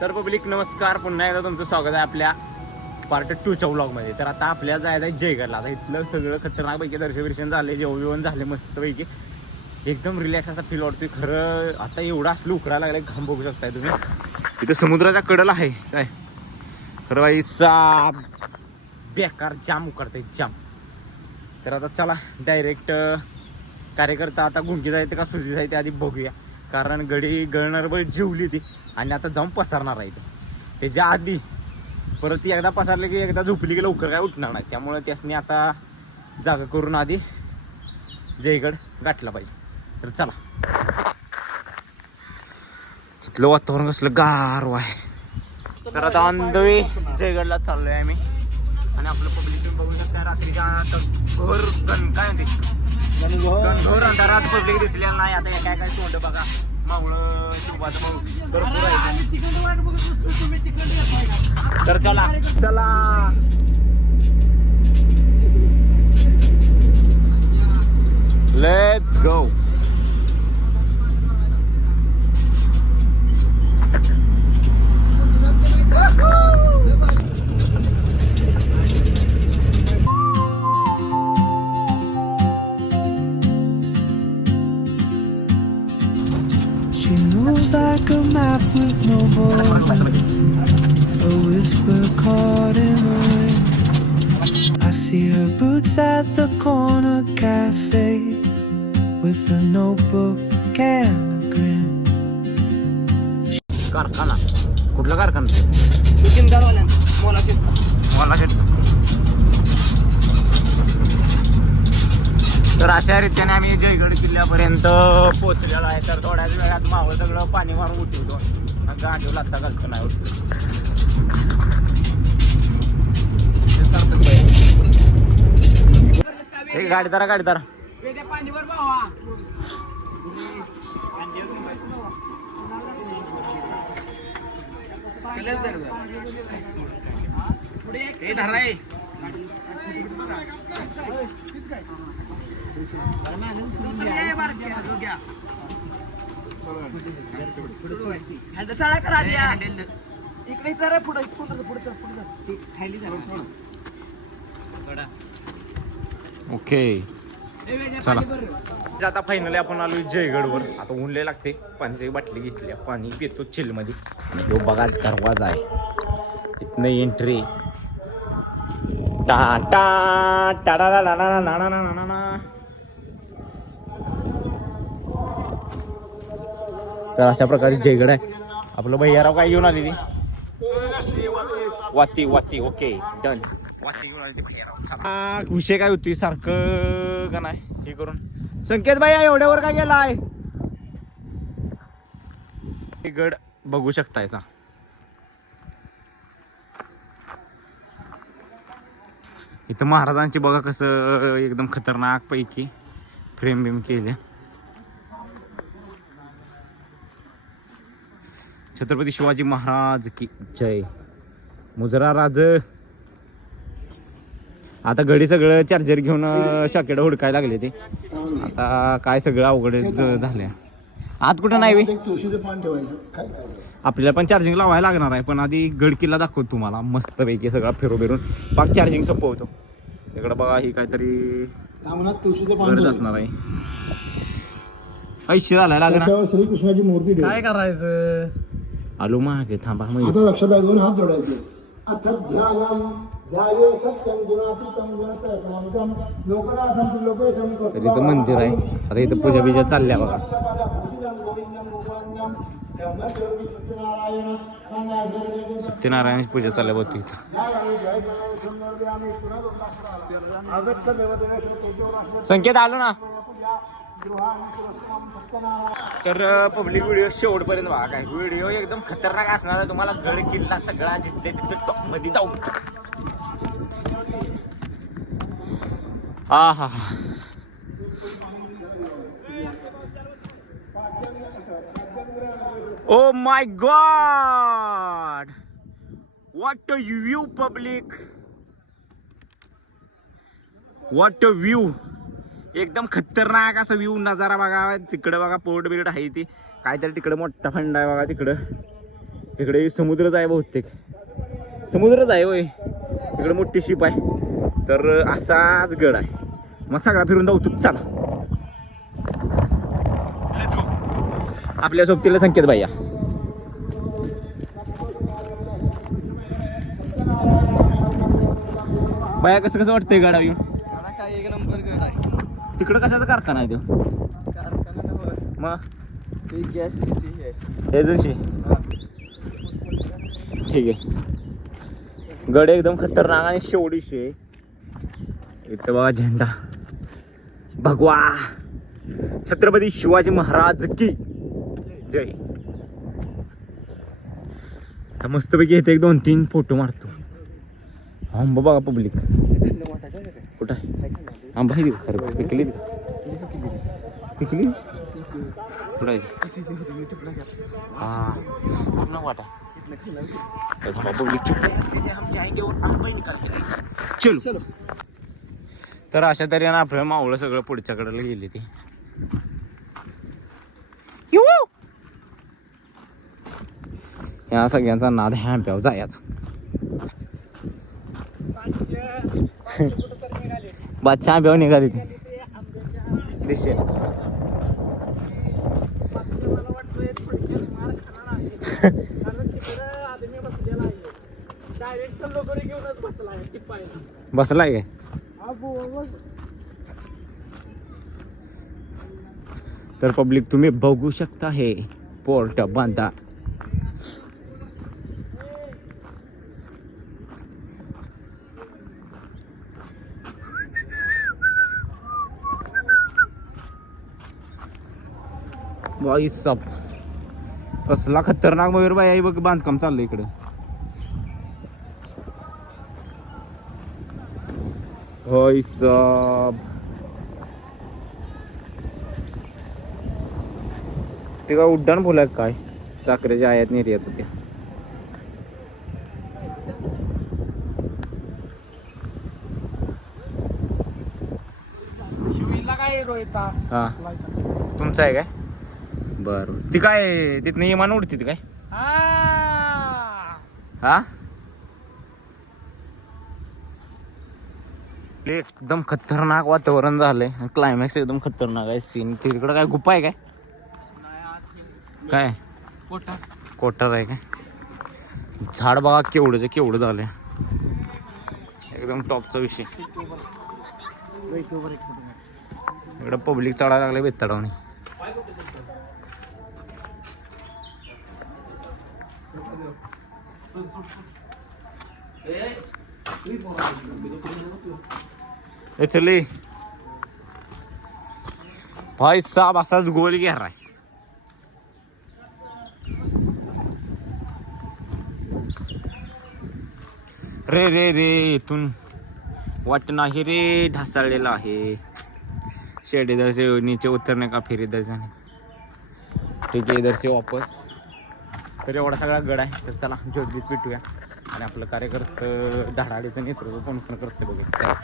तर पब्लिक नमस्कार, पुन्हा एकदा तुमचं स्वागत आहे आपल्या पार्ट 2च्या व्लॉगमध्ये. तर आता आपल्याला जायचं आहे जयगडला. आता इथलं सगळं खतरनाकपैकी दर्शन झाले, जेवण झाले मस्तपैकी, एकदम रिलॅक्स असा फील वाटतोय. खरं आता एवढं असलं उकरायला लागलं, घाम बघू शकताय तुम्ही. इथं समुद्राच्या कडेला आहे काय खरं बाई, साप बेकार जाम उकडतंय जाम. तर आता चला डायरेक्ट कार्यकर्ता आता गुंगी जायचं का सुजी जायचं आधी बघूया, कारण गडी गळणार बळी जेवली ती आणि आता जाऊन पसरणार आहे. त्याच्या आधी परत ती एकदा पसरली की एकदा झोपली की लवकर काय उठणार नाही, त्यामुळे त्यासनी आता जागा करून आधी जयगड गाठला पाहिजे. तर चला, इथलं वातावरण कसलं गार आहे. तर आता ऑन द वे जयगडला चाललोय आम्ही आणि आपलं पब्लिक बघू शकता. रात्रीच्या घोर काय म्हणते घोर अंधारात पब्लिक दिसलेला नाही. आता काय काय तोंड बघा, मावळं शिवबाचं मावळ भरपूर आहे. तर चला चला, let's go. She moves like a map with no border, a whisper caught in the wind. I see her boots at the corner cafe with a notebook and a grin. कारखाना कुठला कारखाना? मला तर अशा रीतीने आम्ही जयगड किल्ल्यापर्यंत पोहोचलेलो आहे. तर थोड्याच वेळात मावळ सगळं पाणी मारून उठवतो, गांडीवर लागता घालतो नाही उठतो. एक गाडीदारा ओके. चला आता फायनली आपण आलो जयगडवर. आता ऊन लय लागते, पाण्याची बाटली घेतली, पाणी पितो चिल मध्ये. आणि बघा दरवाजा आहे, इथनं एंट्री. टा टा टाडा ला ला ला ला ला ला. तर अशा प्रकारे जयगड आहे. आपलं भैयाराव काय घेऊन आलेली वाती वाती. Okay done. वाती घेऊन आलेली भैयाराव. विषय काय होती सारखं का नाही हे करून. संकेत भाई एवढ्यावर काय गेलाय? गड बघू शकतायचा. इथं महाराजांची बघा कसं एकदम खतरनाक पैकी फ्रेम बिम केले. छत्रपती शिवाजी महाराज की जय. मुजरा राज. आता घडी सगळं चार्जर घेऊन शाकेड हुडकायला लागले ते. आता काय सगळं अवघड झाले. आत कुठं नाही आपल्याला पण चार्जिंग लावायला लागणार आहे, पण आधी गड किल्ला दाखवतो तुम्हाला मस्त पैकी सगळा फिरू फिरून पाक चार्जिंग संपवतो. इकडं बघा ही काहीतरी गरज असणार आहे. पैसे झालाय लागणार. श्रीकृष्णाची मूर्ती काय करायचं? आलो मागे थांबा. आता लक्षात घेऊन हात जोडायचे. अथ ध्यानम ध्याये सत्यम गुणातीतम गुणत्रयसमन्वितम लोकनाथम लोकेशम. तर इथं मंदिर आहे. आता इथं पूजा बिजा चालल्या बघा. सत्यनारायण पूजा चालल्या होती इथं. संकेत आलो ना. तर पब्लिक व्हिडिओ शेवटपर्यंत बघा. काय व्हिडिओ एकदम खतरनाक असणार आहे. तुम्हाला गड किल्ला सगळा जिथले तिथे टॉप मध्ये जाऊ. हा हा हा. Oh my God, what a view public, what a view. एकदम खतरनाक असा व्ह्यू नजारा बघा. तिकडं बघा पोर्ट बिर्ट आहे ती काहीतरी, तिकडं मोठा फंड आहे बघा तिकडं. इकडे समुद्रच आहे बहुतेक, समुद्रच आहे होय. इकडे मोठी शिप आहे. तर असाच गड आहे. मग सगळा फिरून जाऊ तू, चला. आपल्या सोबतीला संकेत भैया. भैया कसं कसं वाटतंय गडा येऊन? काय एक नंबर गड आहे. तिकडं कशाचा कारखाना आहे तो? कारखाना मग ते गॅसची एजन्सी. ठीक आहे. गड एकदम खतरनाक आणि शेवडीशी. इथं बघा झेंडा, भगवा छत्रपती शिवाजी महाराज की जय. आता मस्तपैकी इथे 2-3 फोटो मारतो. आंबा बघा पब्लिक कुठं आहे? आंबा आहे खरं पिकली पिकली कुठं आहे? हा वाटा चलो. तर अशा तऱ्हेनं आपलं मावळं सगळं पुढच्याकडे गेली ती. ह्या सगळ्यांचा नाद ह्या आंब्यावर जायचा. बादशाह आंब्यावर निघाली ती दिशे. बसलाय काय? तर पब्लिक तुम्ही बघू शकता हे पोर्ट बांधा. बाई साप कसला खतरनाक मयूर बाई बघ बांधकाम चाललंय इकडे. होय साप ते काय उड्डाण बोलाय काय? साखरेच्या आयात निर्यात होत्या. हा तुमचं आहे काय? बरं. ती काय तिथनं इमान उडती ती काय? हा एकदम खतरनाक वातावरण झालंय. क्लायमॅक्स एकदम खतरनाक आहे. सीन तिकडं काय गुफा आहे काय? काय कोटर आहे काय? झाड बघा केवढंच केवढं झालंय. एकदम टॉपचा विषय. इकडं पब्लिक चढायला लागले बेतडावणी. इथली भाई साहब असाच गोल घेराय. रे रे रे इथून वाट नाही रे, ढासळलेला आहे. शेड इधर से नीचे उतरने का फिर इधर से. ठीक आहे, इधर से वापस. तर एवढा सगळा गड आहे. तर चला ज्योतिबीत भेटूया आणि आपलं कार्यकर्ता धडाडीचं नेतृत्व कोण कोण करते बघा.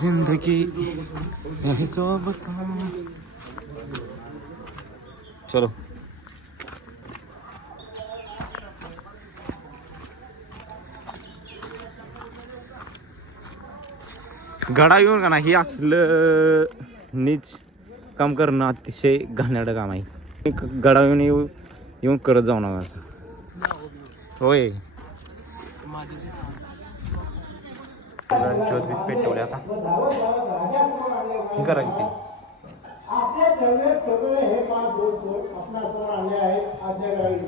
जिंदगी यही सोबत. चलो गडा येऊन का नाही असलं नीच काम करणं अतिशय घाणेरडं काम आहे. गडा येऊन करत जाऊ नका असं. होय ज्योतिबीत पेटवले आता हे करा किती. आपल्या ठेवण्यात सगळे हे 5 दिवस आपणासमोर आले आहेत. आज्ञाकारी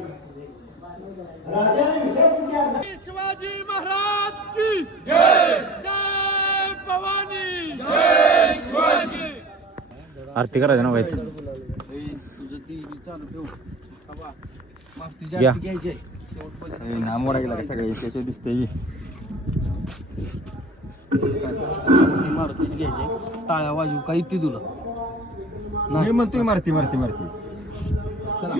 राजाने विशेष विचार. शिवाजी महाराज की जय. जय भवानी. जय शिवाजी. आरती करायचं ना व्हायचं. तुझं ती चालू ठेव. या. नाम गेला का सगळे त्याचे दिसते. मारुतीच घ्यायचे. टाळ्या वाजू काही ती तुला नाही म्हणतोय. मारती मारती मारती. चला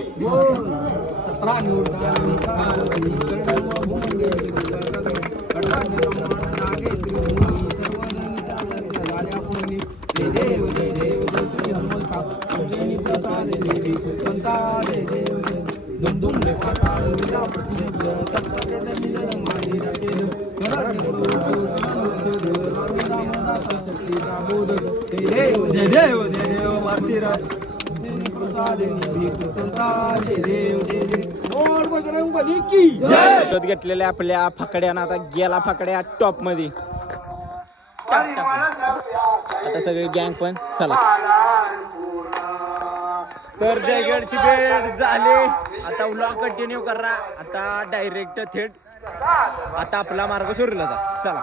दुमदुमले फाटाळ विना प्रतिनिध तत्त्वज्ञ निधन माहीर केलं रामदासासाठी दामोदर जय देव भारती राज प्रसाद जय देव बोल बजरंग बली की जय. घेतलेल्या आपल्या फाकड्यानं आता गेला फाकड्या टॉप मध्ये. आता सगळी गँग पण चला. तर जयगडची भेट झाली. आता व्लॉग कंटिन्यू करा. आता डायरेक्ट थेट आता आपला मार्ग सुरूला जा. चला.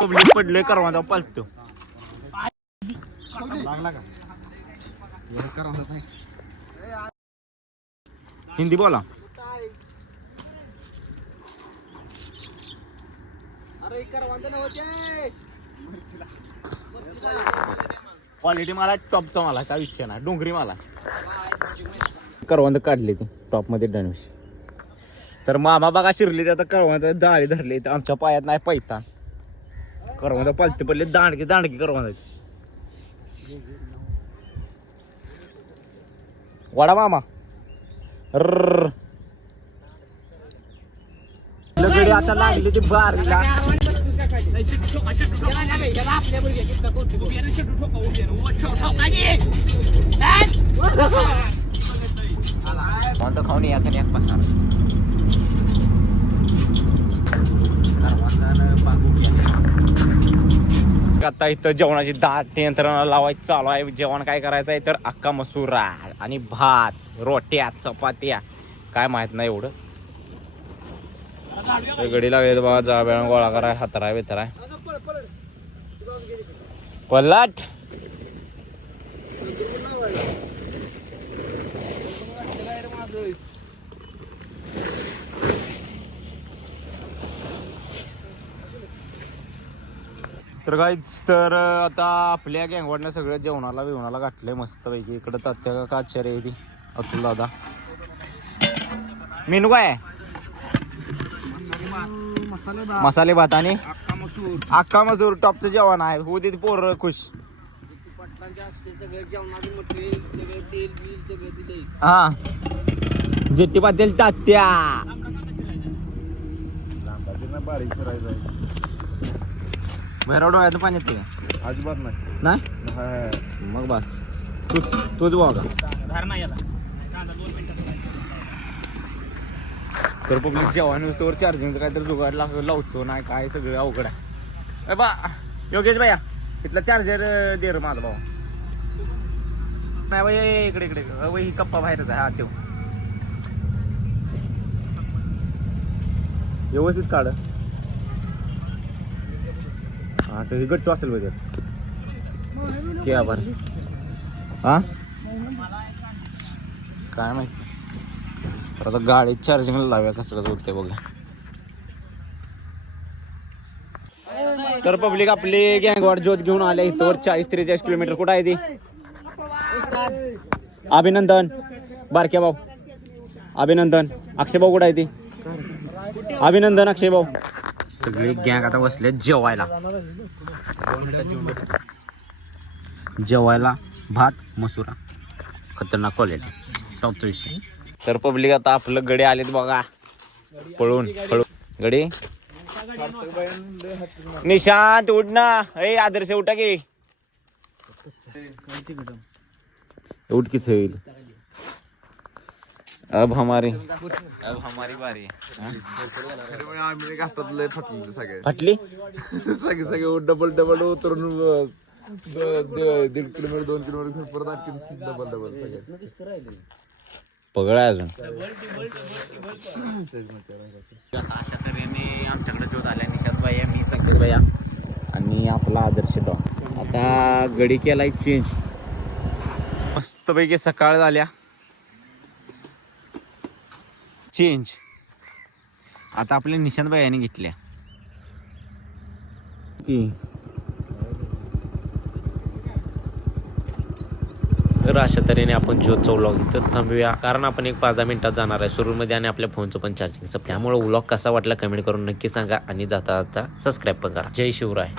पब्लिक पडले करवा पालतो. हिंदी बोला. क्वालिटी मला टॉपचा मला काय विषय ना. डोंगरी मला करवंद काढली ती टॉप मध्ये डनविश. तर मामा बघा शिरली आता करवंद दाळी धरली. आमच्या पायात नाही पैता. करवंद पालते पडले दांडकी दांडकी करवंद. वाडा मामा लगडी आता लागली ती बारीला. खाऊन या एक पसार आता इथं जेवणाची दाट यंत्रणा लावायची चालू आहे. जेवण काय करायचं आहे तर अख्खा मसूरा आणि भात, रोट्या, चपात्या, काय माहित नाही एवढं. गडी लागले बाबा. जाळ्या गोळा कराय, हातराय बितराय पल्लाट. तर गाईच तर आता आपल्या गँगवाडनं सगळं जेवणाला बिवणाला घातलंय मस्त पैकी. इकडं तात्या का आचार्य आहे ती अतुल दादा. मेनू काय आहे? मसाले भात आणि अख्खा मसूर टॉपचं जेवण आहे. हो दे पोर खुश. हा जेट्टी पातेल तात्या भैरव डोळ्यातून पाणी येते का? अजिबात नाही. मग बस तूच बघा. तर पब्लिक जेवण वर चार्जिंगचं काहीतरी जुगाड लावतो नाही काय सगळं अवघड आहे. बा योगेश भैया इथला चार्जर दे रे माझा भाऊ. नाही बाई इकडे इकडे ही कप्पा बाहेरच आहे. हा तेव व्यवस्थित काढ. हा तर गट्टू असेल पाहिजे. आभार. हा काय माहिती. तर आता गाडी चार्जिंगला लावूया कसं कसं होते बघा. तर पब्लिक आपली गँगवाड ज्योत घेऊन आले इथवर 40-43 किलोमीटर. कुठं आहे ती? अभिनंदन बारक्या भाऊ. अभिनंदन. अक्षय भाऊ कुठं आहे ती? अभिनंदन अक्षय भाऊ. सगळी गँग आता बसले जेवायला. जेवायला भात मसुरा खतरनाक क्वालिटी टॉपचा विषय. तर पब्लिक आता आपलं गडी आलेत बघा पळून पळून. गडी निशांत उठ ना. ए आदर्श उठा की. उठ किच होईल. अब हमारी बारी. फाटली सगळे डबल उतरून 1.5 किलोमीटर 2 किलोमीटर परत डबल सगळे पगळा अजून. अशा तऱ्हेने आमच्याकडे ज्योत आल्या. निशांत भैया, मी संकेत भैया आणि आपला आदर्श डॉग. आता गडी केलाय चेंज मस्तपैकी. सकाळ झाल्या चेंज. आता आपल्या निशांत भैयाने घेतल्या की. तर अशा तऱ्हेने आपण ज्योतचा व्लॉग इथंच थांबूया. कारण आपण एक 5-10 मिनिटात जाणार आहे सुरूमध्ये आणि आपल्या फोनचं पण चार्जिंग. त्यामुळे व्लॉग कसा वाटला कमेंट करून नक्की सांगा आणि जाता जाता सबस्क्राईब पण करा. जय शिवराय.